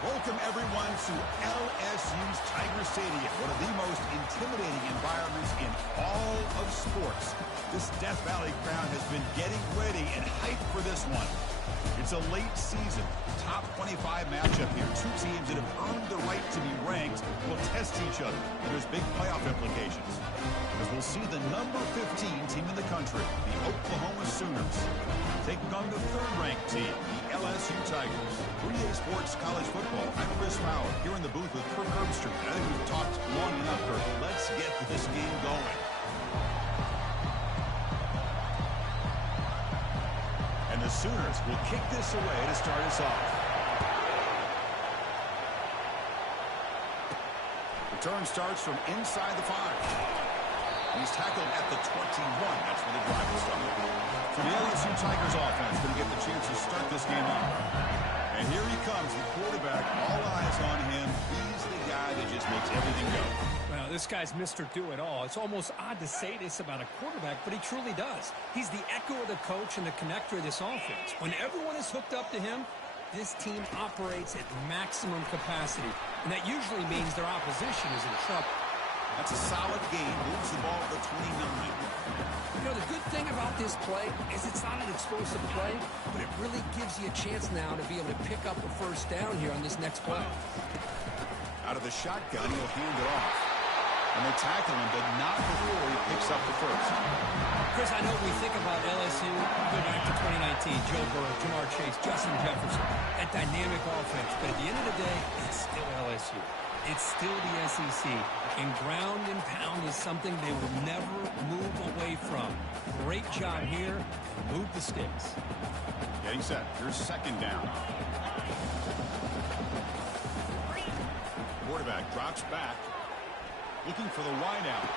Welcome, everyone, to LSU's Tiger Stadium, one of the most intimidating environments in all of sports. This Death Valley crowd has been getting ready and hyped for this one. It's a late season, top 25 matchup here. Two teams that have earned the right to be ranked will test each other, and there's big playoff implications. As we'll see the number 15 team in the country, the Oklahoma Sooners, taking on the third-ranked team, the LSU Tigers. 3A Sports College Football, I'm Chris Fowler, here in the booth with Kirk Herbstreit. I think we've talked long enough, Kirk. Let's get this game going. And the Sooners will kick this away to start us off. Return starts from inside the 5. He's tackled at the 21. That's where the drive will start. So the LSU Tigers offense going to get the chance to start this game off. And here he comes, the quarterback. All eyes on him. He's the guy that just makes everything go. Well, this guy's Mr. Do-It-All. It's almost odd to say this about a quarterback, but he truly does. He's the echo of the coach and the connector of this offense. When everyone is hooked up to him, this team operates at maximum capacity. And that usually means their opposition is in trouble. That's a solid game. Moves the ball to the 29. You know, the good thing about this play is it's not an explosive play, but it really gives you a chance now to be able to pick up a first down here on this next play. Out of the shotgun, he'll hand it off. And they tackle him, but not before he picks up the first. Chris, I know we think about LSU, go back to 2019, Joe Burrow, Jamar Chase, Justin Jefferson, that dynamic offense. But at the end of the day, it's still LSU. It's still the SEC, and ground and pound is something they will never move away from. Great job here. Move the sticks. Getting set. Here's second down. Quarterback drops back, looking for the wideout.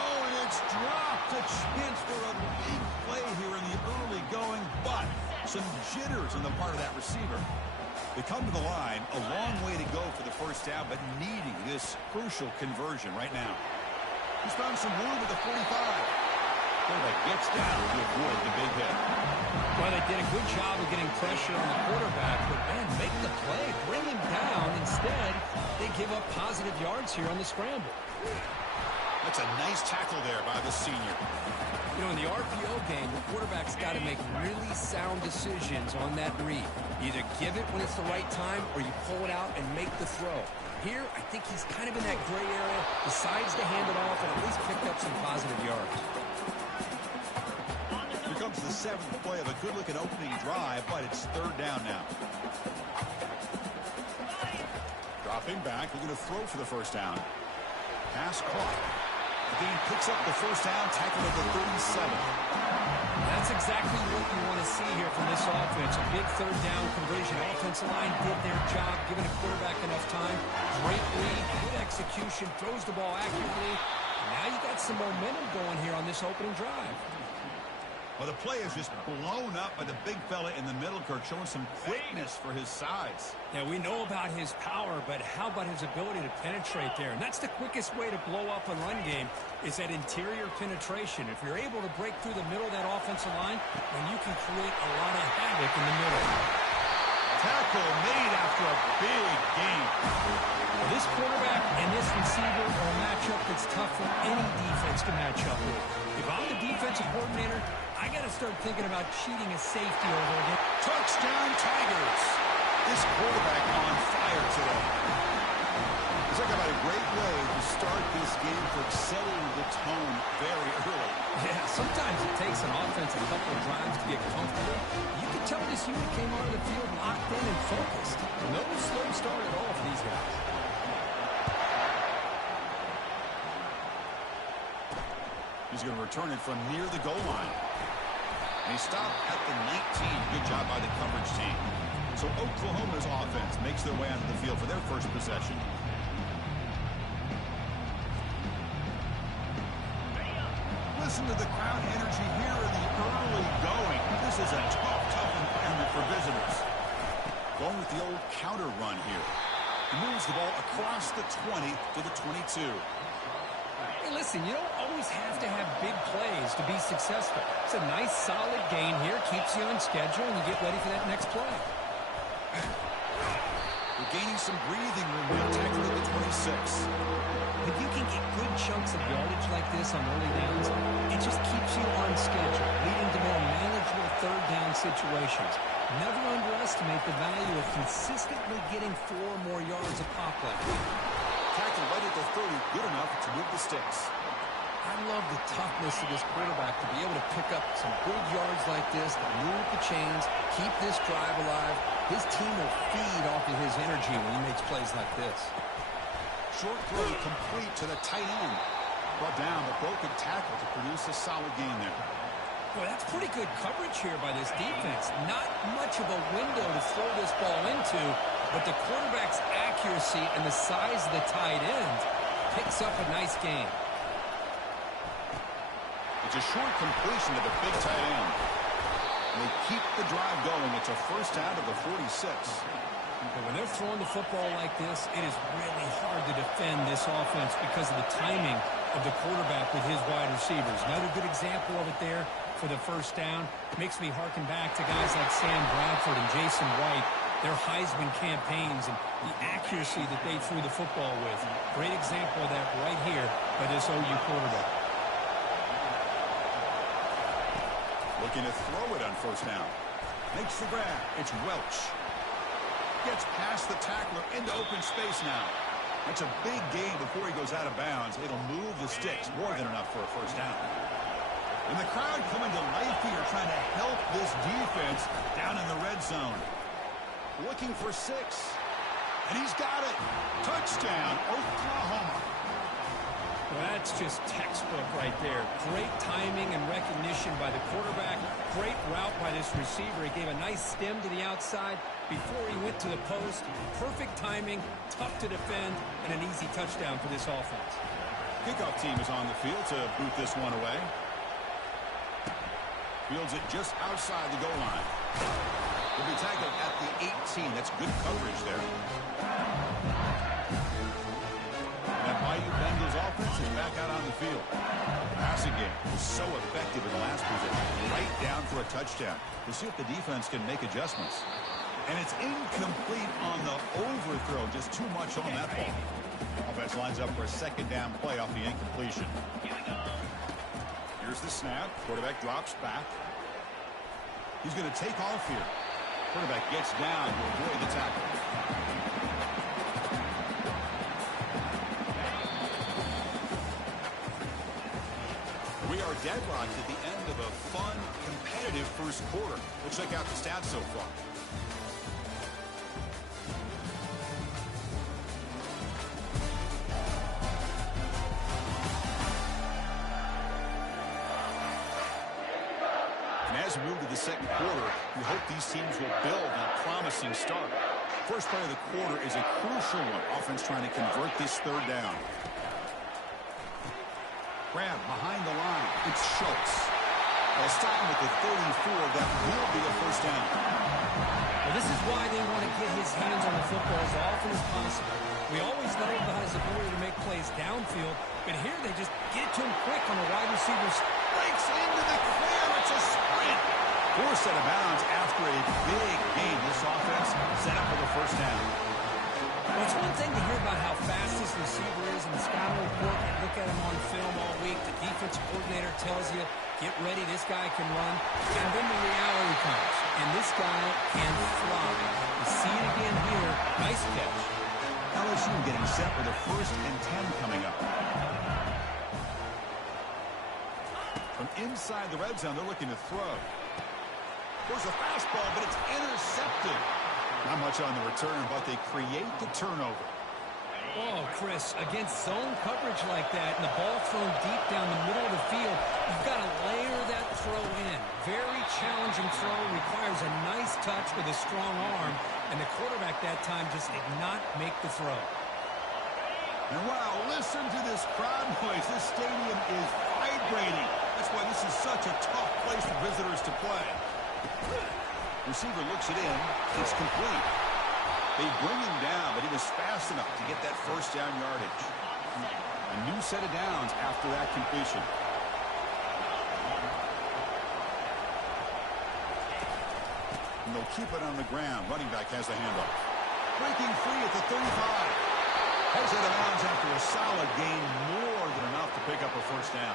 Oh, and it's dropped. A chance for a big play here in the early going, but some jitters on the part of that receiver. They come to the line, a long way to go for the first down, but needing this crucial conversion right now. He's found some room at the 45. Quarterback gets down to avoid the big hit. Well, they did a good job of getting pressure on the quarterback, but man, make the play, bring him down. Instead, they give up positive yards here on the scramble. That's a nice tackle there by the senior. You know, in the RPO game, the quarterback's got to make really sound decisions on that read. Either give it when it's the right time or you pull it out and make the throw. Here, I think he's kind of in that gray area, decides to hand it off and at least picked up some positive yards. Here comes the 7th play of a good-looking opening drive, but it's third down now. Dropping back, we're going to throw for the first down. Pass caught. Again, picks up the first down, tackled at the 37. That's exactly what you want to see here from this offense. A big third down conversion. Offensive line did their job, giving a quarterback enough time. Great read, good execution, throws the ball accurately. Now you got some momentum going here on this opening drive. Well, the play is just blown up by the big fella in the middle, Kirk, showing some quickness for his size. Yeah, we know about his power, but how about his ability to penetrate there? And that's the quickest way to blow up a run game is that interior penetration. If you're able to break through the middle of that offensive line, then you can create a lot of havoc in the middle. Tackle made after a big game. Well, this quarterback and this receiver are a matchup that's tough for any defense to match up with. If I'm the defensive coordinator, I got to start thinking about cheating a safety over again. Touchdown, Tigers. This quarterback on fire today. He's talking about a great way to start this game for setting the tone very early. Yeah, sometimes it takes an offense a couple of drives to get comfortable. You can tell this unit came out of the field locked in and focused. No slow start at all for these guys. He's going to return it from near the goal line. And he stopped at the 19. Good job by the coverage team. So Oklahoma's offense makes their way onto the field for their first possession. Listen to the crowd energy here in the early going. This is a tough environment for visitors. Going with the old counter run here. He moves the ball across the 20 to the 22. Hey, listen, you don't always have to have big plays to be successful. It's a nice, solid gain here. Keeps you on schedule, and you get ready for that next play. They're gaining some breathing room now, tackling at the 26. If you can get good chunks of yardage like this on early downs, it just keeps you on schedule, leading to more manageable third down situations. Never underestimate the value of consistently getting 4 more yards a pop like that. Tackle right at the 30, good enough to move the sticks. I love the toughness of this quarterback to be able to pick up some good yards like this, to move the chains, keep this drive alive. His team will feed off of his energy when he makes plays like this. Short throw complete to the tight end. Brought down, but broken tackle to produce a solid gain there. Boy, that's pretty good coverage here by this defense. Not much of a window to throw this ball into, but the quarterback's accuracy and the size of the tight end picks up a nice gain. It's a short completion to the big tight end. And they keep the drive going. It's a first out of the 46. But when they're throwing the football like this, it is really hard to defend this offense because of the timing of the quarterback with his wide receivers. Another good example of it there for the first down. Makes me harken back to guys like Sam Bradford and Jason White, their Heisman campaigns and the accuracy that they threw the football with. Great example of that right here by this OU quarterback. Looking to throw it on first down. Makes the grab. It's Welch. Gets past the tackler into open space now. That's a big gain before he goes out of bounds. It'll move the sticks, more than enough for a first down. And the crowd coming to life here, trying to help this defense down in the red zone. Looking for 6. And he's got it. Touchdown, Oklahoma. Well, that's just textbook right there. Great timing and recognition by the quarterback. Great route by this receiver. He gave a nice stem to the outside before he went to the post. Perfect timing, tough to defend, and an easy touchdown for this offense. Kickoff team is on the field to boot this one away. Fields it just outside the goal line. Will be tackled at the 18. That's good coverage there. That Bayou Bengals offense is back out on the field. The passing game was so effective in the last position. Right down for a touchdown. We'll see if the defense can make adjustments. And it's incomplete on the overthrow. Just too much on that ball. Offense lines up for a second down play off the incompletion. Here's the snap. Quarterback drops back. He's going to take off here. Quarterback gets down to avoid the tackle. We are deadlocked at the end of a fun, competitive first quarter. We'll check out the stats so far. And as we move to the second quarter, we hope these teams will build on a promising start. First play of the quarter is a crucial one. Offense trying to convert this third down. Grab behind the line. It's Schultz. They'll stop him at the 34. That will be a first down. Well, this is why they want to get his hands on the football as often as possible. We always know about his ability to make plays downfield, but here they just get to him quick on the wide receiver. Breaks into the clear. It's a sprint. Forced out of bounds after a big gain. This offense set up for the first down. Well, it's one thing to hear about how fast this receiver is in the scouting report. You look at him on film all week. The defensive coordinator tells you, get ready, this guy can run. And then the reality comes. And this guy can fly. You see it again here. Nice catch. LSU getting set with a 1st and 10 coming up. From inside the red zone, they're looking to throw. There's a fastball, but it's intercepted. Not much on the return, but they create the turnover. Oh, Chris, against zone coverage like that and the ball thrown deep down the middle of the field, you've got to layer that throw in. Very challenging throw, requires a nice touch with a strong arm, and the quarterback that time just did not make the throw. And wow, listen to this crowd noise. This stadium is vibrating. That's why this is such a tough place for visitors to play. Receiver looks it in. It's complete. They bring him down, but he was fast enough to get that first down yardage. A new set of downs after that completion. And they'll keep it on the ground. Running back has the handoff. Breaking free at the 35. Heads out of bounds after a solid gain, more than enough to pick up a first down.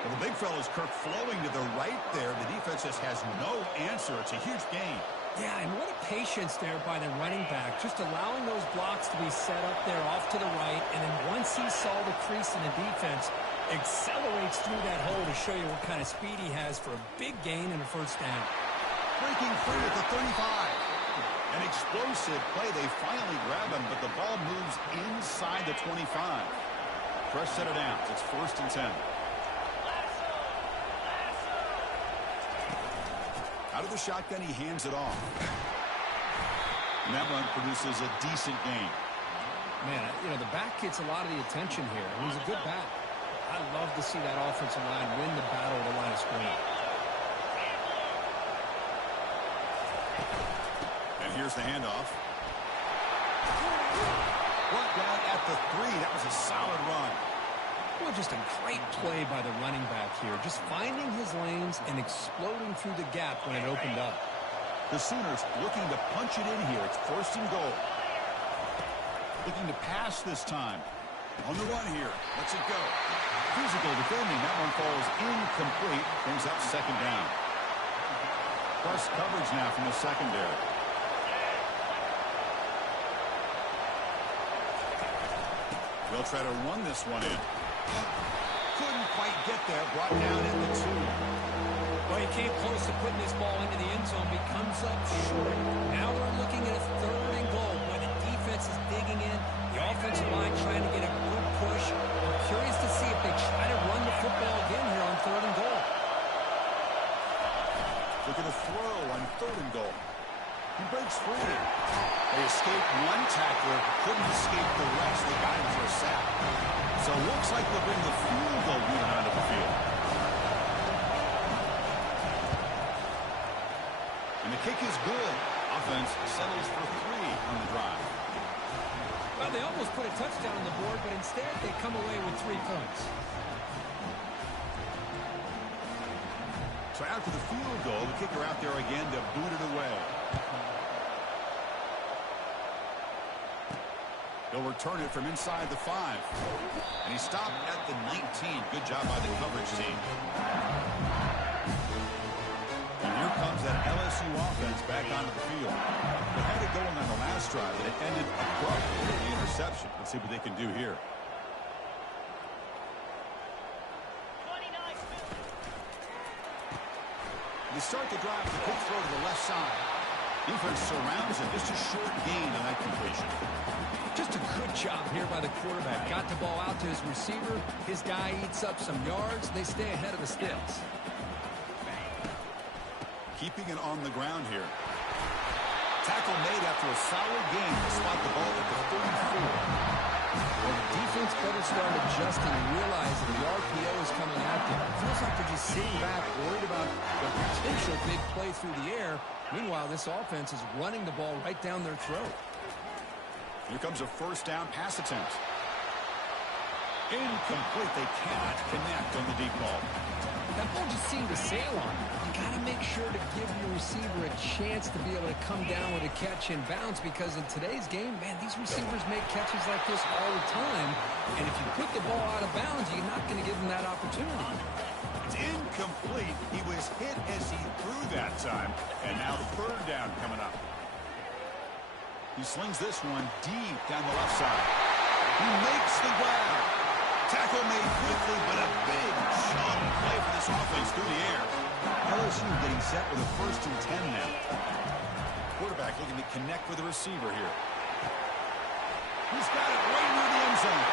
Well, the big fella's Kirk flowing to the right there. The defense just has no answer. It's a huge gain. Yeah, and what a patience there by the running back, just allowing those blocks to be set up there off to the right, and then once he saw the crease in the defense, accelerates through that hole to show you what kind of speed he has for a big gain and a first down. Breaking free at the 35. An explosive play. They finally grab him, but the ball moves inside the 25. Fresh set of downs. It's 1st and 10. Out of the shotgun, he hands it off. And that run produces a decent gain. Man, you know, the back gets a lot of the attention here. He's a good back. I love to see that offensive line win the battle at the line of scrimmage. And here's the handoff. Brought down at the 3. That was a solid run. Well, just a great play by the running back here. Just finding his lanes and exploding through the gap when it opened up. The Sooners looking to punch it in here. It's 1st and goal. Looking to pass this time. On the run here. Lets it go. Physical defending. That one falls incomplete. Brings up 2nd down. Plus coverage now from the secondary. They'll try to run this one in. Couldn't quite get there. Brought down at the 2. Well, he came close to putting this ball into the end zone, but he comes up short. Now we're looking at a 3rd and goal. Boy, the defense is digging in. The offensive line trying to get a good push. I'm curious to see if they try to run the football again here on 3rd and goal. Look at the throw on 3rd and goal. He breaks free. They escaped one tackler, couldn't escape the rest. They got him for a sack. So it looks like they'll bring the field goal unit onto the field. And the kick is good. Offense settles for 3 on the drive. Well, they almost put a touchdown on the board, but instead they come away with 3 points. So after the field goal, the kicker out there again to boot it away. They'll return it from inside the 5. And he stopped at the 19. Good job by the coverage team. And here comes that LSU offense back onto the field. They had it going on the last drive, and it ended abruptly with the interception. Let's see what they can do here. They start the drive with a quick throw to the left side. Defense surrounds him. Just a short gain on that completion. Just a good job here by the quarterback. Got the ball out to his receiver. His guy eats up some yards. They stay ahead of the sticks. Keeping it on the ground here. Tackle made after a solid gain to spot the ball at the 34. Well, the defense better start adjusting and realizing the RPO is coming at them. It feels like they're just sitting back, worried about the potential big play through the air. Meanwhile, this offense is running the ball right down their throat. Here comes a 1st down pass attempt. Incomplete. They cannot connect on the deep ball. That ball just seemed to sail on him. You got to make sure to give your receiver a chance to be able to come down with a catch and bounce, because in today's game, man, these receivers make catches like this all the time. And if you put the ball out of bounds, you're not going to give them that opportunity. It's incomplete. He was hit as he threw that time. And now the 3rd down coming up. He slings this one deep down the left side. He makes the grab. Tackle made quickly, but a big chunk play for this offense through the air. LSU getting set with a 1st and 10 now. Quarterback looking to connect with the receiver here. He's got it right near the end zone.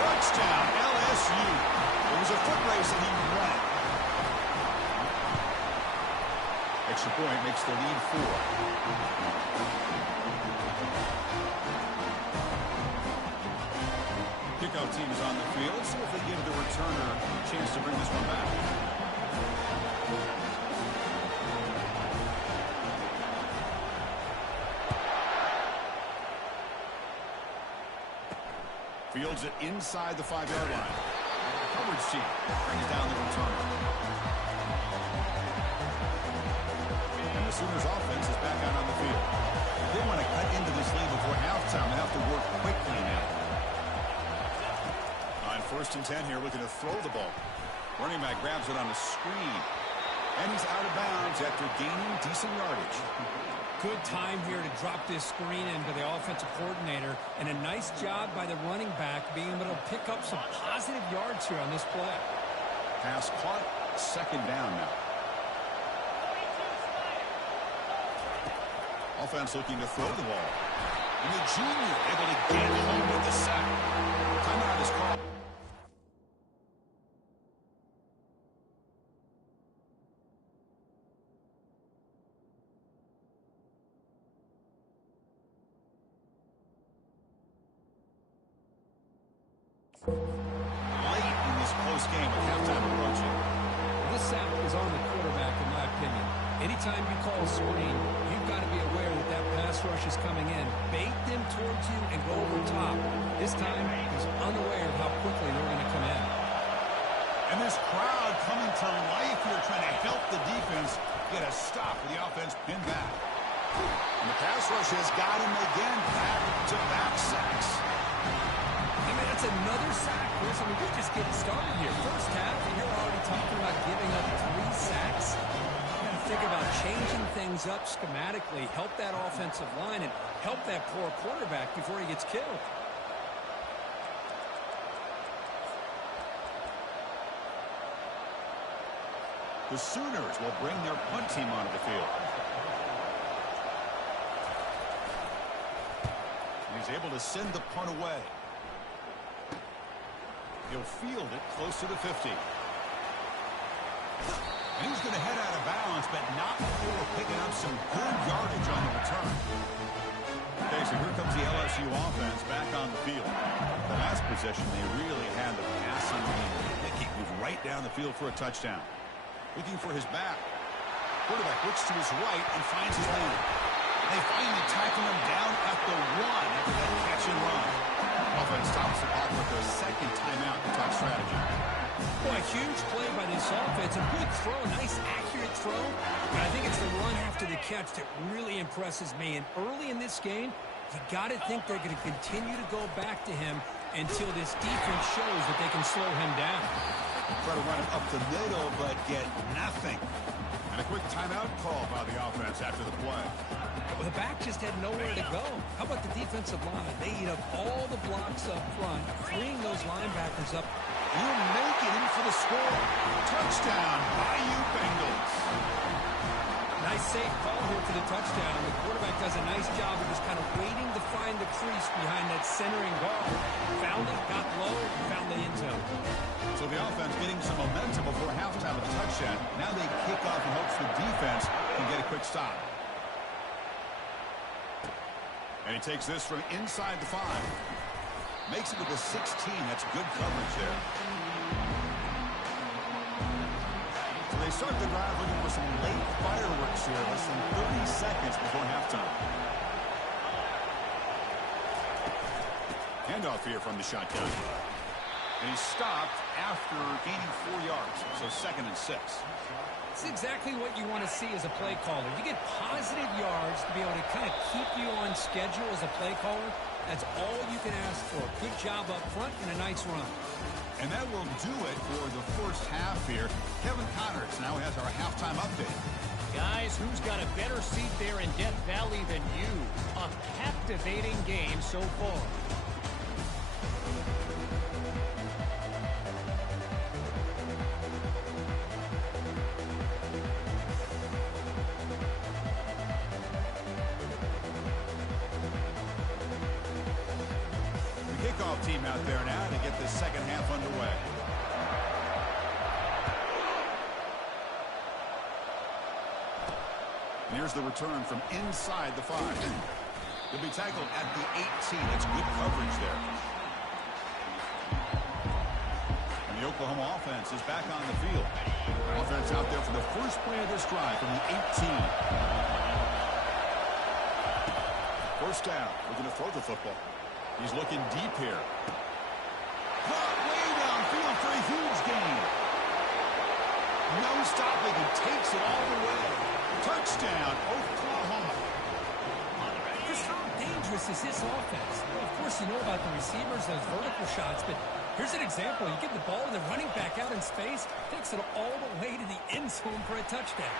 Touchdown, LSU. It was a foot race and he won it. Extra point makes the lead 4. Kickoff team is on the field. See if they give the returner a chance to bring this one back. Fields it inside the 5-yard line. Coverage team brings down the returner. And the Sooners offense is back out on the field. They want to cut into this lead before have to work quickly now. On 1st and 10 here, looking to throw the ball. Running back grabs it on the screen. And he's out of bounds after gaining decent yardage. Good time here to drop this screen into the offensive coordinator. And a nice job by the running back being able to pick up some positive yards here on this play. Pass caught. 2nd down now. Offense looking to throw the ball. And the junior able to get home with the sack. Timeout is called. Late in this close game with halftime approaching. This sack is on the quarterback, in my opinion. Anytime you call a screen, you've got to be aware that that pass rush is coming in. Bait them towards you and go over top. This time, he's unaware of how quickly they're going to come in. And this crowd coming to life here, trying to help the defense get a stop with the offense pinned back. And the pass rush has got him again, back-to-back sacks. I mean, that's another sack, Chris. I mean, we're just getting started here. First half, and you're already talking about giving up 3 sacks. You got to think about changing things up schematically, help that offensive line, and help that poor quarterback before he gets killed. The Sooners will bring their punt team onto the field. And he's able to send the punt away. He'll field it close to the 50. And he's going to head out of bounds, but not before picking up some good yardage on the return. Okay, so here comes the LSU offense back on the field. The last possession, they really had the passing game. He moved right down the field for a touchdown. Looking for his back. Quarterback looks to his right and finds his lead. They finally tackle him down at the 1 after that catch and run. Offense stops the clock with their 2nd timeout to talk strategy. Boy, a huge play by this offense. A good throw, nice accurate throw. But I think it's the run after the catch that really impresses me. And early in this game, you got to think they're going to continue to go back to him until this defense shows that they can slow him down. Try to run it up the middle, but get nothing. And a quick timeout call by the offense after the play. Well, the back just had nowhere to go. How about the defensive line? They eat up all the blocks up front, freeing those linebackers up. You're making him for the score. Touchdown, Bayou Bengals. Nice safe call here for the touchdown. The quarterback does a nice job of just kind of waiting to find the crease behind that centering guard. Found it, got low, found the end zone. So the offense getting some momentum before halftime with a touchdown. Now they kick off in hopes the defense can get a quick stop. And he takes this from inside the 5. Makes it to the 16. That's good coverage there. So they start the drive looking for some late fireworks here. Less than 30 seconds before halftime. Handoff here from the shotgun. And he's stopped after gaining 4 yards. So 2nd and 6. It's exactly what you want to see as a play caller. You get positive yards to be able to kind of keep you on schedule as a play caller. That's all you can ask for. Good job up front and a nice run. And that will do it for the first half here. Kevin Connors now has our halftime update. Guys, who's got a better seat there in Death Valley than you? A captivating game so far. Team out there now to get this second half underway. And here's the return from inside the 5. He'll be tackled at the 18. That's good coverage there. And the Oklahoma offense is back on the field. Offense out there for the first play of this drive from the 18. First down. We're going to throw the football. He's looking deep here. Caught way downfield for a huge gain. No stopping. He takes it all the way. Touchdown, Oklahoma. Just how dangerous dangerous is this offense? Well, of course, you know about the receivers, those vertical shots, but here's an example. You give the ball to the running back out in space, takes it all the way to the end zone for a touchdown.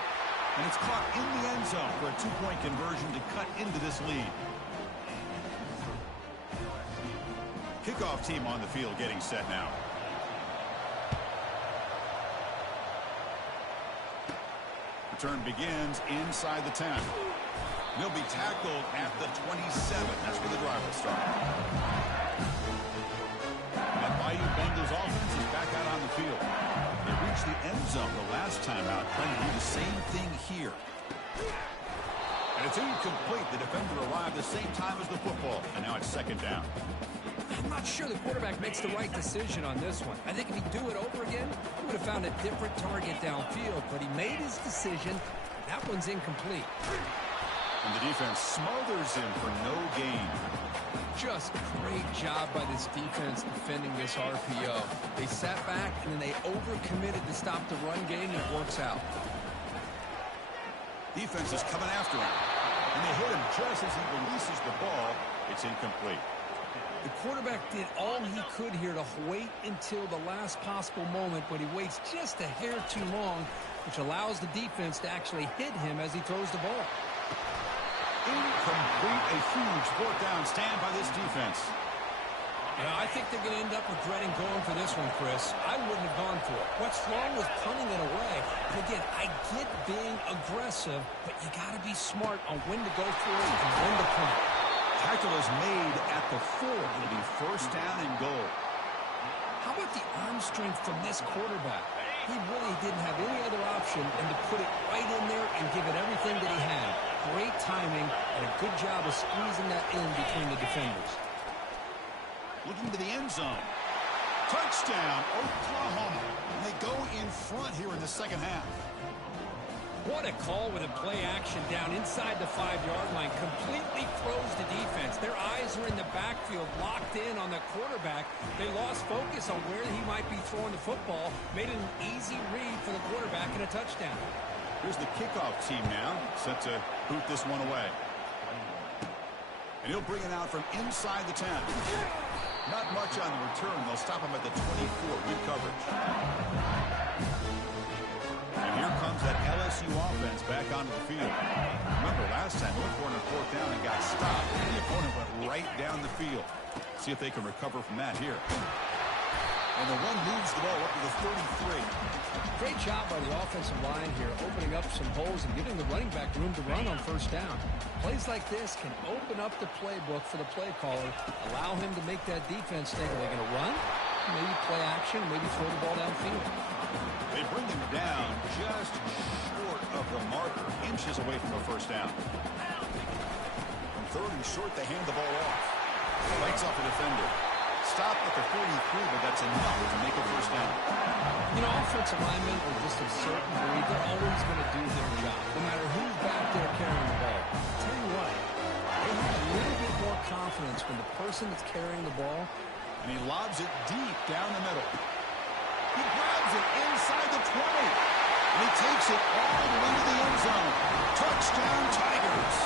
And it's caught in the end zone for a two-point conversion to cut into this lead. Kickoff team on the field getting set now. Return begins inside the 10. He'll be tackled at the 27. That's where the drive will start. And Bayou Bengals offense is back out on the field. They reached the end zone the last time out, trying to do the same thing here. And it's incomplete. The defender arrived the same time as the football, and now it's second down. I'm not sure the quarterback makes the right decision on this one. I think if he'd do it over again, he would have found a different target downfield, but he made his decision. That one's incomplete. And the defense smothers him for no gain. Just great job by this defense defending this RPO. They sat back, and then they overcommitted to stop the run game, and it works out. Defense is coming after him. And they hit him just as he releases the ball. It's incomplete. The quarterback did all he could here to wait until the last possible moment, but he waits just a hair too long, which allows the defense to actually hit him as he throws the ball. Incomplete. A huge fourth down stand by this defense. Yeah, I think they're going to end up regretting going for this one, Chris. I wouldn't have gone for it. What's wrong with punting it away? And again, I get being aggressive, but you got to be smart on when to go for it and when to punt. Tackle is made at the 4. It'll be first down and goal. How about the arm strength from this quarterback? He really didn't have any other option than to put it right in there and give it everything that he had. Great timing and a good job of squeezing that in between the defenders. Looking to the end zone. Touchdown, Oklahoma. And they go in front here in the second half. What a call with a play action down inside the 5-yard line. Completely throws the defense. Their eyes are in the backfield, locked in on the quarterback. They lost focus on where he might be throwing the football. Made it an easy read for the quarterback and a touchdown. Here's the kickoff team now, set to boot this one away. And he'll bring it out from inside the 10. Not much on the return. They'll stop him at the 24. Good coverage. And here comes that LSU offense back onto the field. Remember, last time, looked for on fourth down and got stopped, and the opponent went right down the field. See if they can recover from that here. And the one moves the ball up to the 33. Great job by the offensive line here, opening up some holes and giving the running back room to run on first down. Plays like this can open up the playbook for the play caller, allow him to make that defense think, are they going to run? Maybe play action, maybe throw the ball downfield. They bring him down just short of the marker, inches away from a first down. From third and short, they hand the ball off. Lights off the defender. Stop at the 43, but that's enough to make a first down. You know, offensive linemen are just a certain breed. They're always going to do their job, no matter who's back there carrying the ball. I'll tell you what, they have a little bit more confidence when the person that's carrying the ball. And he lobs it deep down the middle. He grabs it inside the 20. And he takes it all the way to the end zone. Touchdown, Tigers.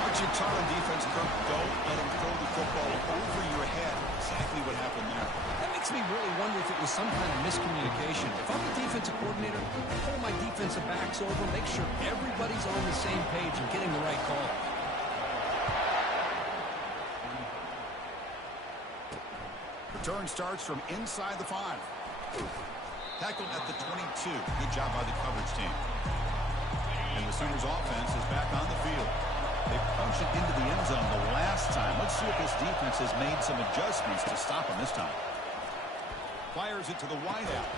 Aren't you taught on defense, Kirk? Don't let him throw the football over your head. Exactly what happened there. That makes me really wonder if it was some kind of miscommunication. If I'm the defensive coordinator, I pull my defensive backs over, make sure everybody's on the same page and getting the right call. Return starts from inside the 5. Tackled at the 22. Good job by the coverage team. And the Sooners offense is back on the field. They punched it into the end zone the last time. Let's see if this defense has made some adjustments to stop him this time. Fires it to the wideout.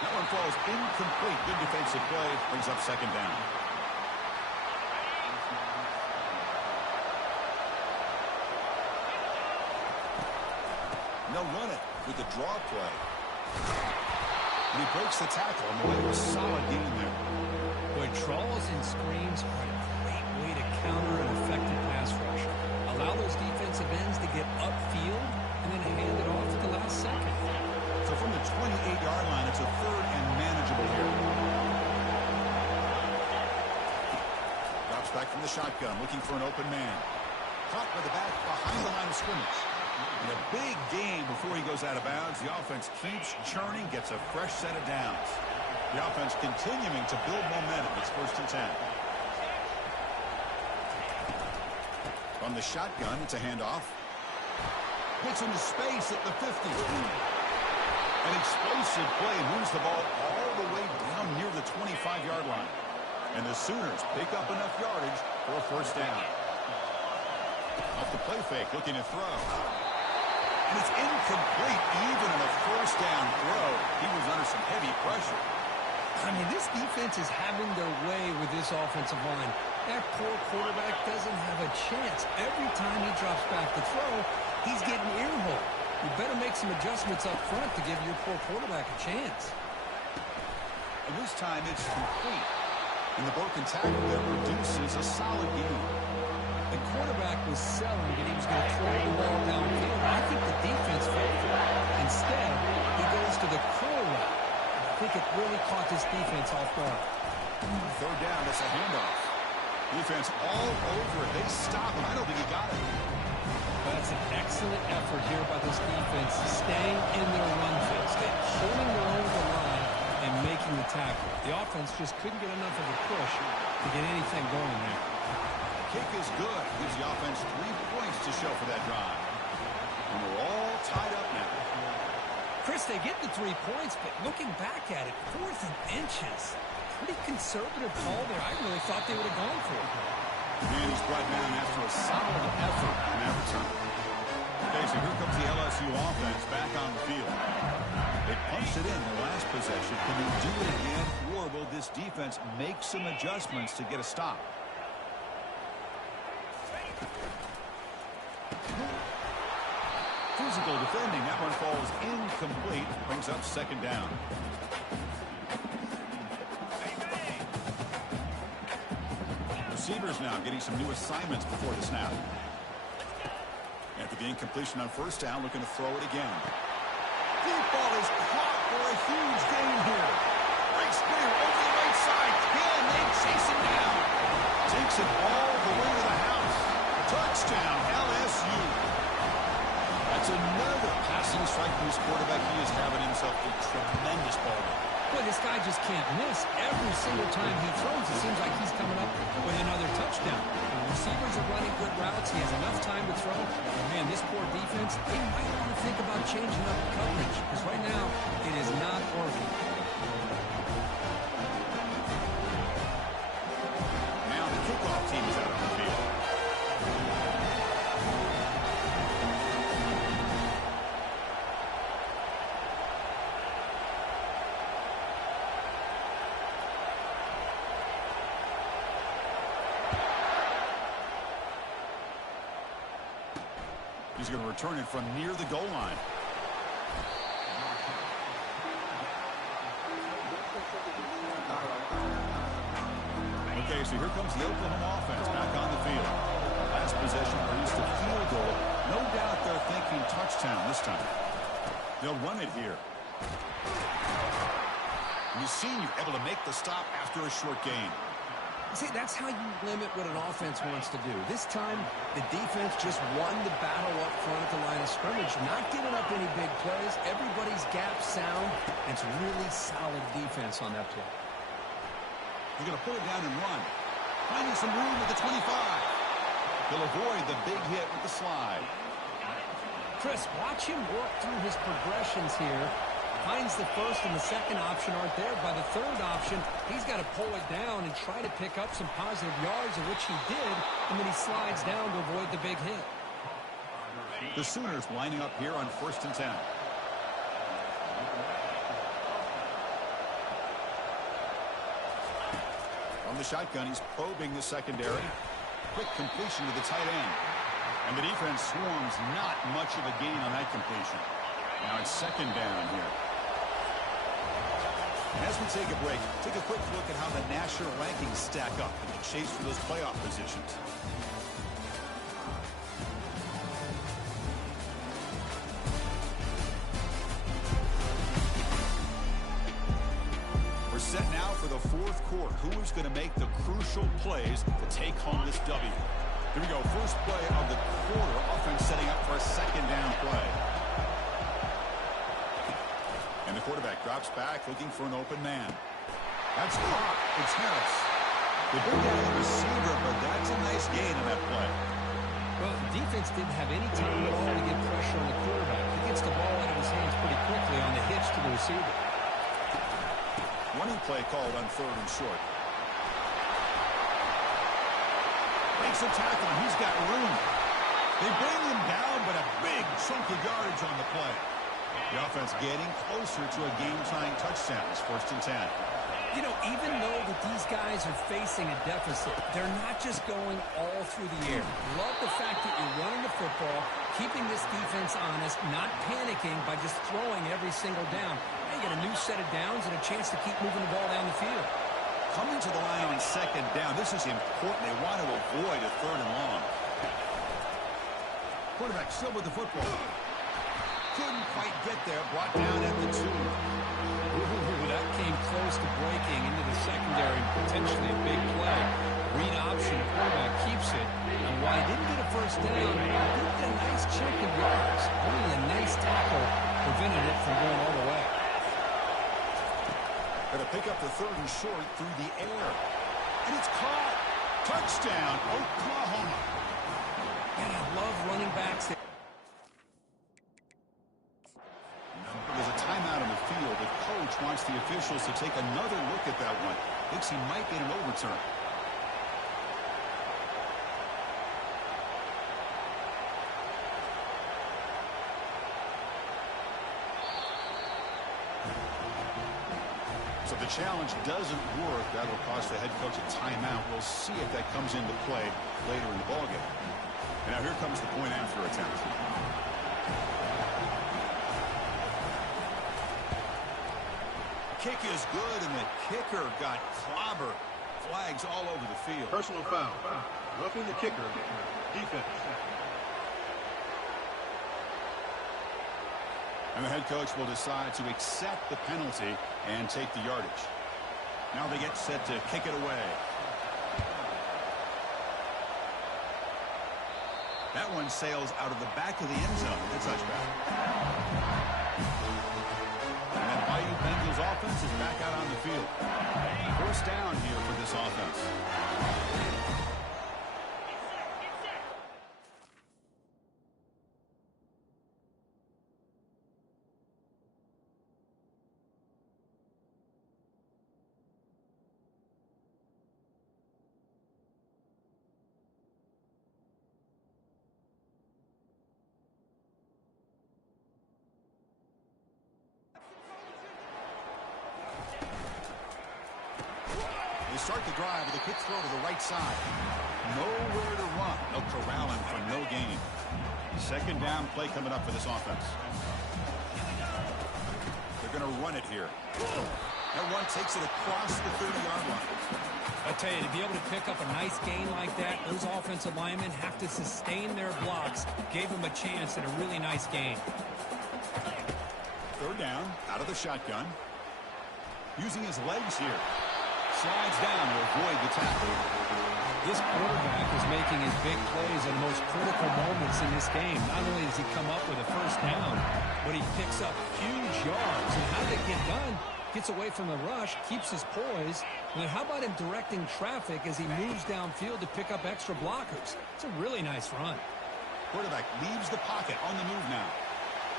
That one falls incomplete. Good defensive play. Brings up second down. And they'll run it with the draw play. And he breaks the tackle, and the way was a solid game there. Boy, draws and screens are a great way to counter an effective pass rush. Allow those defensive ends to get upfield and then hand it off at the last second. So from the 28-yard line, it's a third and manageable here. Drops back from the shotgun, looking for an open man. scrimmage. In a big game before he goes out of bounds, the offense keeps churning, gets a fresh set of downs. The offense continuing to build momentum. It's 1st and 10. From the shotgun, it's a handoff. Gets into space at the 50. An explosive play moves the ball all the way down near the 25-yard line. And the Sooners pick up enough yardage for a 1st down. Off the play fake, looking to throw. And it's incomplete, even on a 1st down throw. He was under some heavy pressure. I mean, this defense is having their way with this offensive line. That poor quarterback doesn't have a chance. Every time he drops back to throw, he's getting earholed. You better make some adjustments up front to give your poor quarterback a chance. And this time it's complete. And the broken tackle there produces a solid gain. The quarterback was selling that he was going to throw the ball downfield. I think the defense fell for it. Instead, he goes to the curl route. I think it really caught this defense off guard. 3rd down, that's a handoff. Defense all over it. They stop him. I don't think he got it. That's an excellent effort here by this defense, staying in their run fix, holding their own the line and making the tackle. The offense just couldn't get enough of a push to get anything going there. Kick is good. Gives the offense 3 points to show for that drive. And we're all tied up now. Chris, they get the 3 points, but looking back at it, 4th and inches. Pretty conservative call there. I really thought they would have gone for it. And he's brought down after a solid effort on that return. Okay, so here comes the LSU offense back on the field. They punched it in their last possession. Can they do it again, or will this defense make some adjustments to get a stop? Physical defending. That one falls incomplete. Brings up 2nd down. Receivers now getting some new assignments before the snap. After the incompletion on 1st down, looking to throw it again. Deep ball is caught for a huge gain here. Breaks clear over the right side. Can they chase him down? Takes it all the way to the house. Touchdown, LSU. That's another passing strike from his quarterback. He is having himself a tremendous ball game. Boy, this guy just can't miss. Every single time he throws, it seems like he's coming up with another touchdown. The receivers are running good routes. He has enough time to throw. And man, this poor defense, they might want to think about changing up the coverage, because right now it is not working. Now the kickoff team is out on the field. He's going to return it from near the goal line. Okay, so here comes the Oklahoma offense back on the field. Last possession produced a field goal. No doubt they're thinking touchdown this time. They'll run it here. And you've seen you're able to make the stop after a short gain. See, that's how you limit what an offense wants to do. This time, the defense just won the battle up front at the line of scrimmage, not giving up any big plays. Everybody's gap sound. It's really solid defense on that play. They're going to put it down and run. Finding some room at the 25. They'll avoid the big hit with the slide. Chris, watch him work through his progressions here. Finds the 1st and the 2nd option aren't there. By the 3rd option, he's got to pull it down and try to pick up some positive yards, of which he did, and then he slides down to avoid the big hit. The Sooners lining up here on 1st and 10. From the shotgun, he's probing the secondary. Quick completion to the tight end. And the defense swarms not much of a gain on that completion. Now it's 2nd down here. As we take a break, take a quick look at how the national rankings stack up in the chase for those playoff positions. We're set now for the 4th quarter. Who is going to make the crucial plays to take home this W? Here we go. First play of the quarter. Offense setting up for a drops back looking for an open man. That's caught. It's Harris. They bring down the receiver, but that's a nice gain in that play. Well, the defense didn't have any time at all to get pressure on the quarterback. He gets the ball out of his hands pretty quickly on the hitch to the receiver. Running play called on 3rd and short. Makes a tackle, and he's got room. They bring him down, but a big chunk of yardage on the play. The offense getting closer to a game-tying touchdown. It's 1st and 10. You know, even though that these guys are facing a deficit, they're not just going all through the air. Love the fact that you're running the football, keeping this defense honest, not panicking by just throwing every single down. They get a new set of downs and a chance to keep moving the ball down the field. Coming to the line on 2nd down, this is important. They want to avoid a 3rd and long. Quarterback still with the football. Couldn't quite get there. Brought down at the 2. Ooh, that came close to breaking into the secondary. Potentially a big play. Read option. Quarterback keeps it. And while he didn't get a 1st down, he did get a nice chunk of yards. Only a nice tackle prevented it from going all the way. Going to pick up the 3rd and short through the air. And it's caught. Touchdown, Oklahoma. Man, I love running backs. There's a timeout on the field. The coach wants the officials to take another look at that one. Thinks he might get an overturn. So if the challenge doesn't work, that'll cost the head coach a timeout. We'll see if that comes into play later in the ballgame. And now here comes the point after attempt. Kick is good, and the kicker got clobbered. Flags all over the field. Personal foul. Roughing the kicker. Defense. And the head coach will decide to accept the penalty and take the yardage. Now they get set to kick it away. That one sails out of the back of the end zone. The touchback. And Bayou Bengals offense is back out on the field. 1st down here for this offense. Start the drive with a quick throw to the right side. Nowhere to run. They'll corral him for no gain. 2nd down play coming up for this offense. They're going to run it here. That one takes it across the 30-yard line. I tell you, to be able to pick up a nice gain like that, those offensive linemen have to sustain their blocks. Gave them a chance at a really nice gain. 3rd down, out of the shotgun. Using his legs here. Slides down to avoid the tackle. This quarterback is making his big plays in the most critical moments in this game. Not only does he come up with a 1st down, but he picks up huge yards. And how did it get done? Gets away from the rush, keeps his poise. And then how about him directing traffic as he moves downfield to pick up extra blockers? It's a really nice run. Quarterback leaves the pocket on the move now.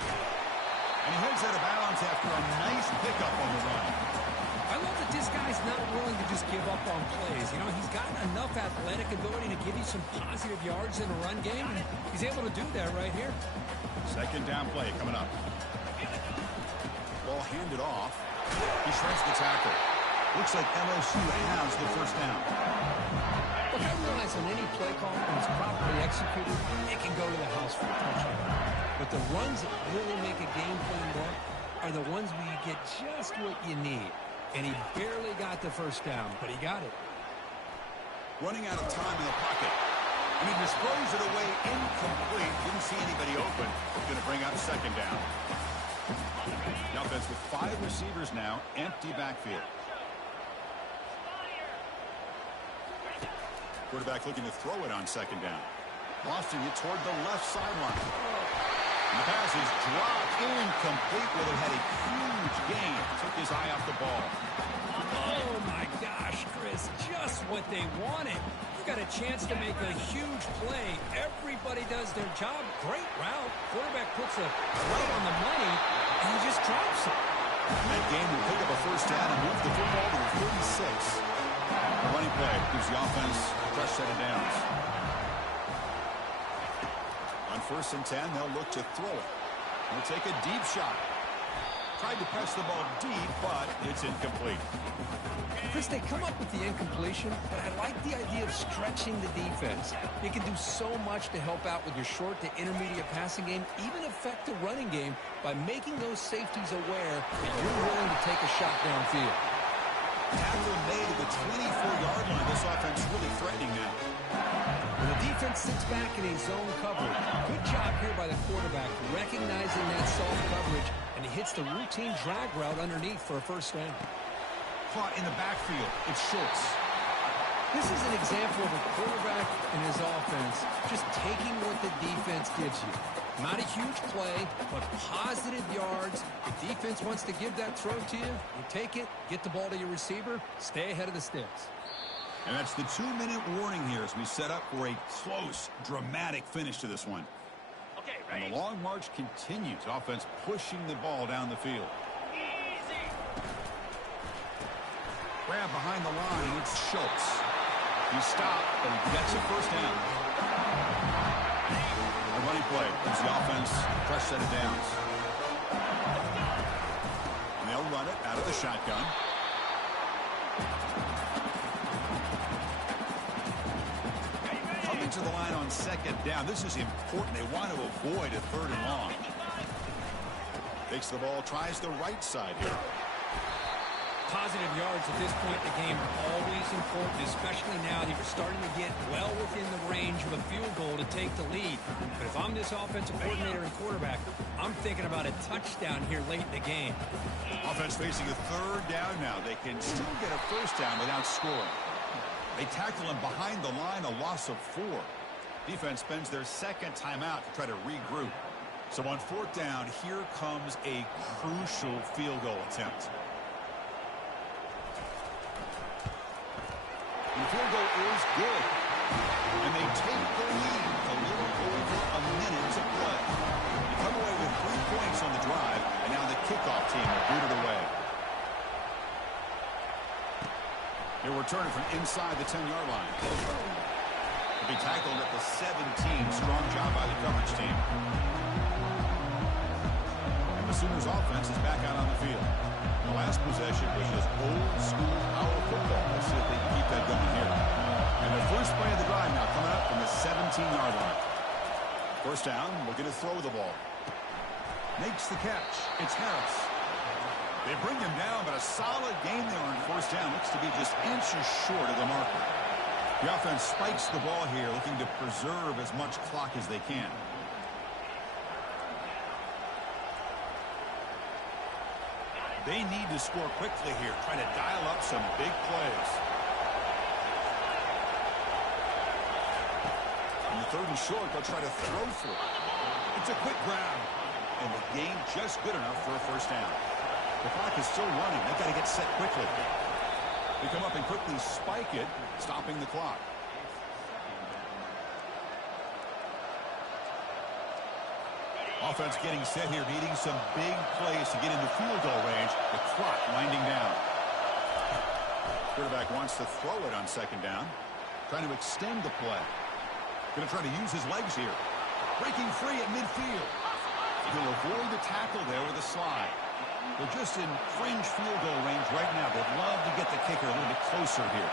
And he heads out of bounds after a nice pickup on the run. I love that this guy's not willing to just give up on plays. You know, he's got enough athletic ability to give you some positive yards in a run game, and he's able to do that right here. 2nd down play coming up. Ball handed off. He shreds the tackle. Looks like LSU has the 1st down. Look, I realize on any play call, when it's properly executed, it can go to the house for a touchdown. But the runs that really make a game plan work are the ones where you get just what you need. And he barely got the 1st down, but he got it. Running out of time in the pocket. And he displays it away incomplete. Didn't see anybody open. Going to bring up 2nd down. The offense with 5 receivers now. Empty backfield. Quarterback looking to throw it on 2nd down. Lofting it toward the left sideline. The pass is dropped incomplete. Well, it had a huge gain. Took his eye off the ball. Oh, my gosh, Chris, just what they wanted. You got a chance to make a huge play. Everybody does their job. Great route. Quarterback puts it right on the money, and he just drops it. That game will pick up a first down and move the football to the 36. The running play gives the offense a fresh set of downs. On 1st and 10, they'll look to throw it. They'll take a deep shot. Tried to press the ball deep, but it's incomplete. Chris, they come up with the incompletion, but I like the idea of stretching the defense. They can do so much to help out with your short to intermediate passing game, even affect the running game by making those safeties aware that you're willing to take a shot downfield. Tackle made at the 24-yard line. This offense really threatening now. When the defense sits back in a zone coverage, good job here by the quarterback recognizing that soft coverage, and he hits the routine drag route underneath for a first down. Caught in the backfield. It's Schultz. This is an example of a quarterback and his offense just taking what the defense gives you. Not a huge play, but positive yards. The defense wants to give that throw to you. You take it, get the ball to your receiver, stay ahead of the sticks. And that's the 2-minute warning here as we set up for a close, dramatic finish to this one. Okay, And ready? the long march continues. Offense pushing the ball down the field. Grab behind the line. It's Schultz. He stopped, but he gets a first down. The running play gives the offense a fresh set of downs. And they'll run it out of the shotgun. Coming to the line on 2nd down. This is important. They want to avoid a 3rd and long. Takes the ball, tries the right side here. Positive yards at this point in the game are always important, especially now that you're starting to get well within the range of a field goal to take the lead. But if I'm this offensive coordinator and quarterback, I'm thinking about a touchdown here late in the game. Offense facing a 3rd down now. They can still get a first down without scoring. They tackle him behind the line, a loss of 4. Defense spends their 2nd timeout to try to regroup. So on 4th down, here comes a crucial field goal attempt. The field goal is good. And they take the lead with a little over a minute to play. They come away with 3 points on the drive, and now the kickoff team will boot it away. They're returning from inside the 10-yard line. They'll be tackled at the 17. Strong job by the coverage team. And the Sooners offense is back out on the field. The last possession was just old-school power football. Let's see if they can keep that going here. And the first play of the drive now coming up from the 17-yard line. First down, looking to throw the ball. Makes the catch. It's Harris. They bring him down, but a solid game there on 1st down. Looks to be just inches short of the marker. The offense spikes the ball here, looking to preserve as much clock as they can. They need to score quickly here, trying to dial up some big plays. On the 3rd and short, they'll try to throw for it. It's a quick grab, and the gain just good enough for a first down. The clock is still running. They've got to get set quickly. They come up and quickly spike it, stopping the clock. Offense getting set here, needing some big plays to get into field goal range. The clock winding down. Quarterback wants to throw it on 2nd down. Trying to extend the play. Going to try to use his legs here. Breaking free at midfield. He'll avoid the tackle there with a slide. They're just in fringe field goal range right now. They'd love to get the kicker a little bit closer here.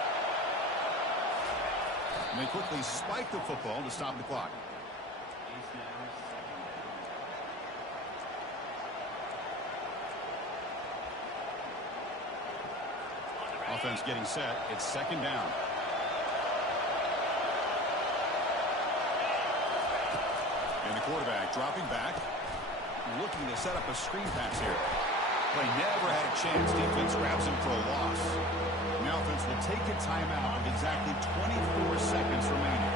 And they quickly spike the football to stop the clock. Offense getting set. It's 2nd down. And the quarterback dropping back, looking to set up a screen pass here. Play never had a chance. Defense grabs him for a loss. And the offense will take a timeout with exactly 24 seconds remaining.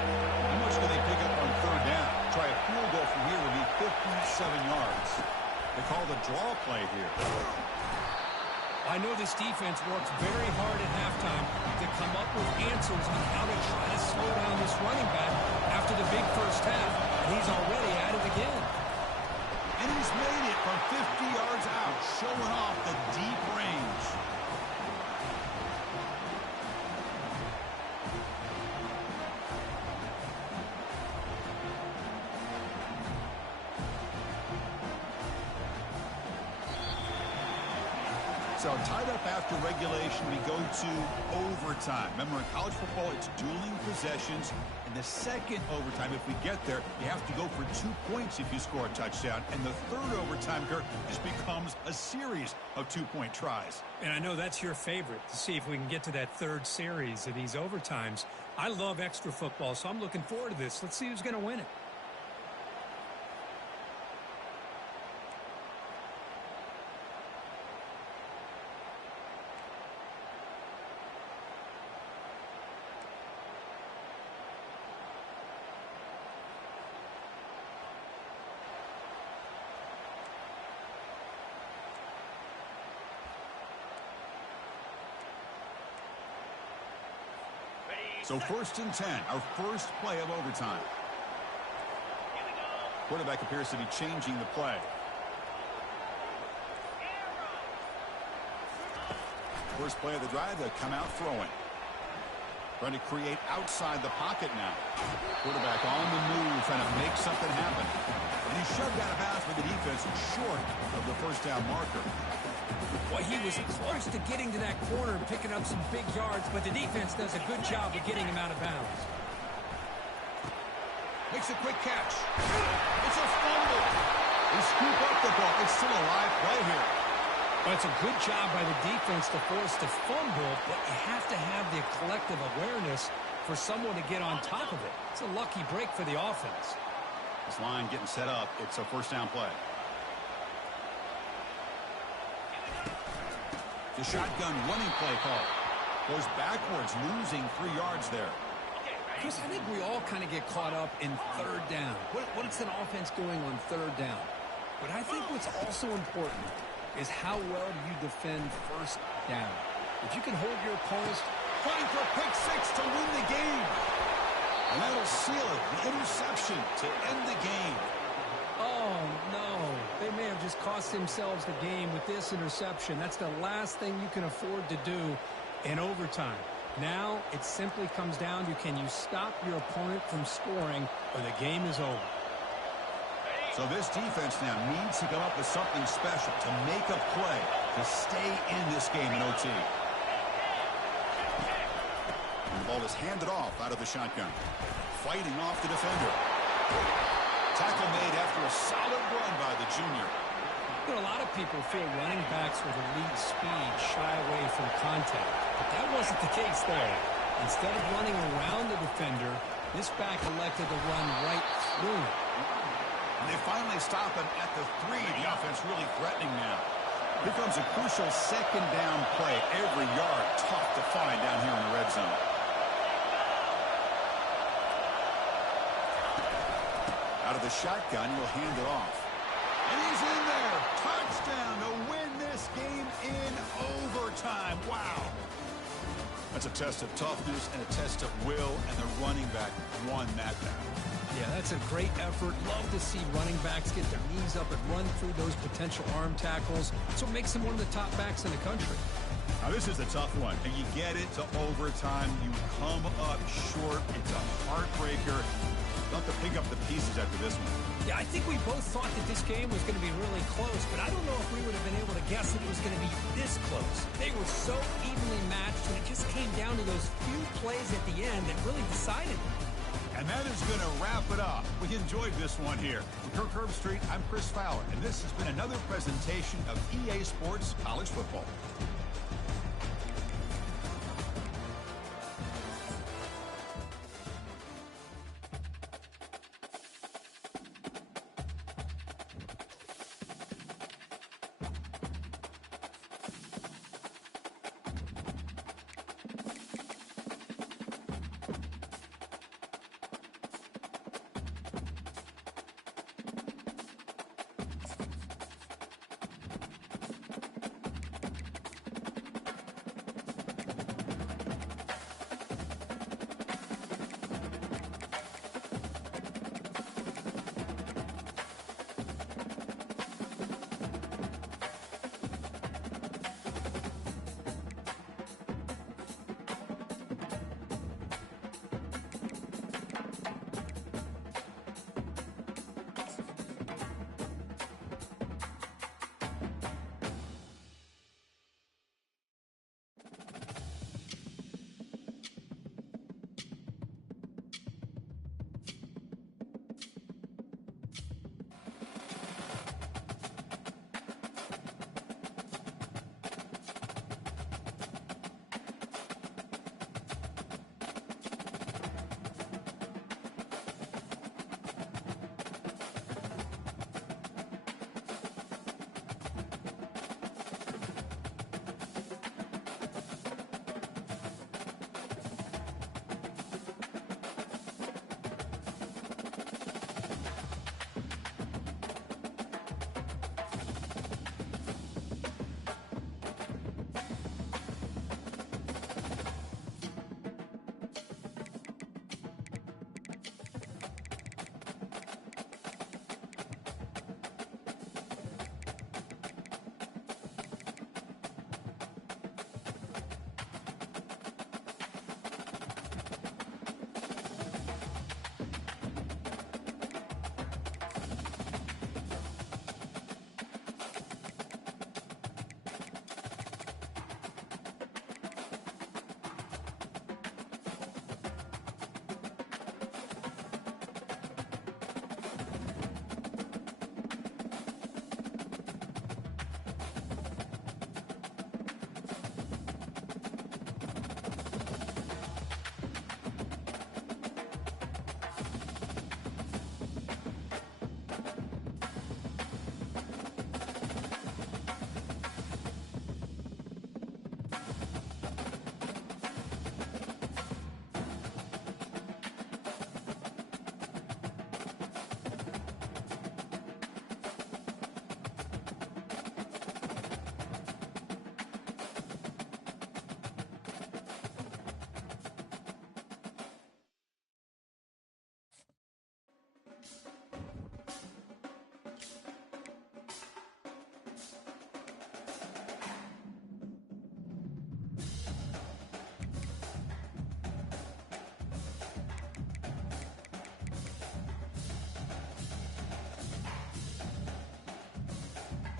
How much do they pick up on 3rd down? Try a field goal from here would be 57 draw play here. I know this defense works very hard at halftime to come up with answers on how to try to slow down this running back after the big first half. And he's already at it again. And he's made it from 50 yards out, showing off the deep range. So tied up after regulation, we go to overtime. Remember, in college football, it's dueling possessions. In the second overtime, if we get there, you have to go for 2 points if you score a touchdown. And the third overtime, Kirk, just becomes a series of 2-point tries. And I know that's your favorite, to see if we can get to that third series of these overtimes. I love extra football, so I'm looking forward to this. Let's see who's going to win it. So 1st and 10, our first play of overtime. Quarterback appears to be changing the play. First play of the drive, they come out throwing. Trying to create outside the pocket now. Quarterback on the move, trying to make something happen. And he's shoved out of bounds for the defense, short of the first down marker. Well, he was close to getting to that corner and picking up some big yards, but the defense does a good job of getting him out of bounds. Makes a quick catch. It's a fumble. They scoop up the ball. It's still a live play here. Well, it's a good job by the defense to force the fumble, but you have to have the collective awareness for someone to get on top of it. It's a lucky break for the offense. This line getting set up. It's a first down play. The shotgun running play call. Goes backwards, losing 3 yards there. Chris, I think we all kind of get caught up in third down. What is an offense doing on third down? But I think what's also important is how well do you defend first down. If you can hold your opponents, Trying for a pick six to win the game. And that'll seal it. The interception to end the game. oh no, they may have just cost themselves the game with this interception. That's the last thing you can afford to do in overtime. Now it simply comes down to, can you stop your opponent from scoring, or the game is over. So this defense now needs to come up with something special to make a play to stay in this game in OT. And the ball is handed off out of the shotgun. Fighting off the defender. Tackle made after a solid run by the junior. You know, a lot of people feel running backs with elite speed shy away from contact. But that wasn't the case there. Instead of running around the defender, this back elected to run right through him. And they finally stop him at the 3. The offense really threatening now. Here comes a crucial second down play. Every yard tough to find down here in the red zone. Out of the shotgun, he'll hand it off. And he's in there. Touchdown to win this game in overtime. Wow. That's a test of toughness and a test of will, and the running back won that battle. Yeah, that's a great effort. Love to see running backs get their knees up and run through those potential arm tackles. So it makes them one of the top backs in the country. Now, this is a tough one. And you get it to overtime. You come up short. It's a heartbreaker. You'll have to pick up the pieces after this one. Yeah, I think we both thought that this game was going to be really close, but I don't know if we would have been able to guess that it was going to be this close. They were so evenly matched, and it just came down to those few plays at the end that really decided it. And that is going to wrap it up. We enjoyed this one here. From Kirk Herbstreit, I'm Chris Fowler, and this has been another presentation of EA Sports College Football.